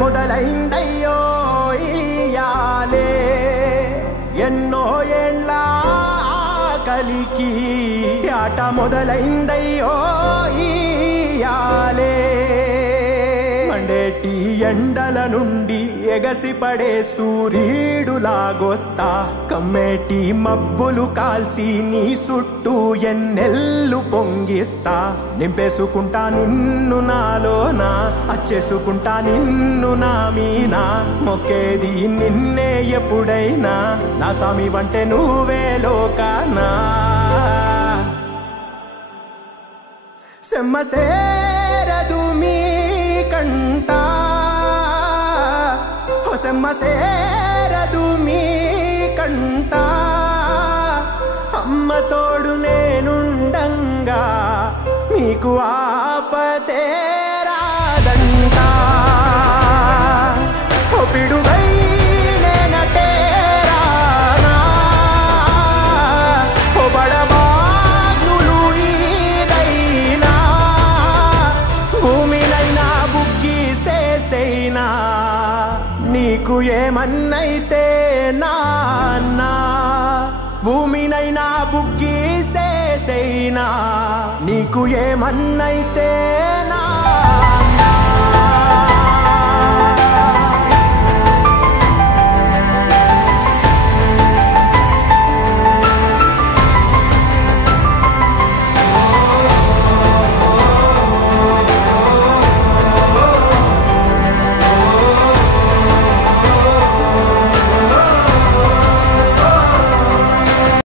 మొదలైందయ్యో ఇయాలే ఎన్నో ఏండ్ల ఆకలికి ఆట మొదలైందయ్యో ఇయాలే మండేటి ఎండల నుండి ఎగసిపడే సూర్యుడులాగొస్తా కమ్మేటి మబ్బులు కాల్సి నీ చుట్టూ ఎన్నెల్లు పొంగిస్తా నింపేసుకుంటా నిన్ను నాలోనా అచ్చేసుకుంటా నిన్ను నా మీనా మొక్కేది నిన్నే ఎప్పుడైనా నా స్వామి వంటే నువ్వే లోకానా సెమ్మసేరదు మీ కంట సెమ్మసేరదు మీ కంట అమ్మ తోడు నేనుండంగా మీకు ఆపతే రాదంట పిడుగై నేనటేరానా బడబాగ్నులు ఈదైనా భూమినైనా బుగ్గి సేసైనా నీకు ఏమన్నైతే నాన్నా భూమినైనా బుగ్గి సేసైనా నీకు ఏమన్నైతే